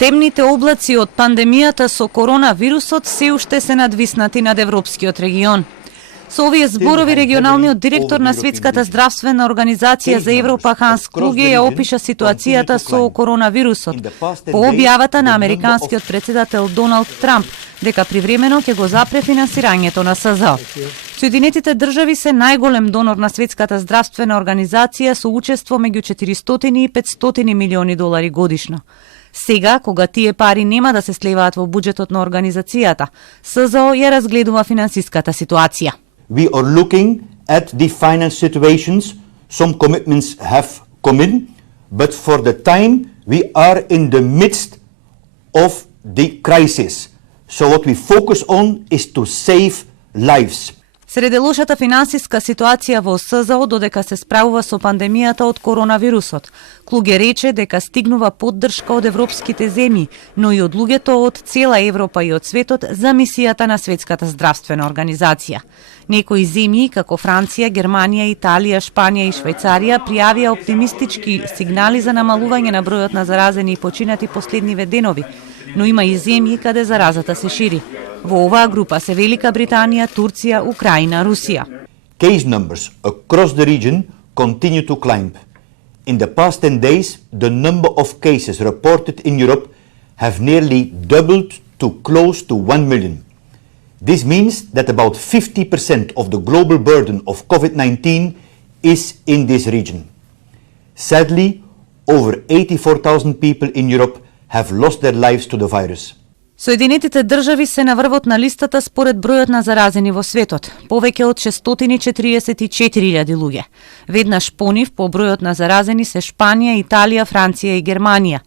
Темните облаци од пандемијата со коронавирусот се уште се надвиснати над европскиот регион. Со овие зборови регионалниот директор на Светската здравствена организација за Европа Ханс Клуге ја опиша ситуацијата со коронавирусот по објавата на американскиот председател Доналд Трамп дека привремено ќе го запре финансирањето на СЗО. Соединетите држави се најголем донор на Светската здравствена организација со учество меѓу 400 и 500 милиони долари годишно. Сега, кога тие пари нема да се слеваат во буџетот на организацијата, СЗО ја разгледува финансиската ситуација. We are looking at the finance situations. Some commitments have come in, but for the time we are in the midst of the crisis. So what we focus on is to save lives. Среде лошата финансиска ситуација во СЗО додека се справува со пандемијата од коронавирусот, Клуге рече дека стигнува поддршка од европските земји, но и од луѓето од цела Европа и од светот за мисијата на Светската здравствена организација. Некои земји, како Франција, Германија, Италија, Шпанија и Швајцарија, пријавија оптимистички сигнали за намалување на бројот на заразени и починати последниве денови, но има и земји каде заразата се шири. Во оваа група се Велика Британија, Турција, Украина, Русија. Case numbers across the region continue to climb. In the past 10 days, the number of cases reported in Europe have nearly doubled to close to 1 million. This means that about 50% of the global burden of COVID-19 is in this region. Sadly, over 84,000 people in Europe have lost their lives to the virus. Соединетите држави се на врвот на листата според бројот на заразени во светот, повеќе од 644.000 луѓе. Веднаш понив по бројот на заразени се Шпанија, Италија, Франција и Германија.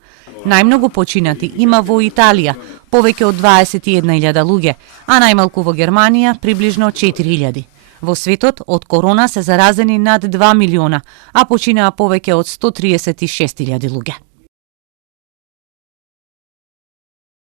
Најмногу починати има во Италија, повеќе од 21.000 луѓе, а најмалку во Германија приближно 4.000. Во светот од корона се заразени над 2 милиона, а починаа повеќе од 136.000 луѓе.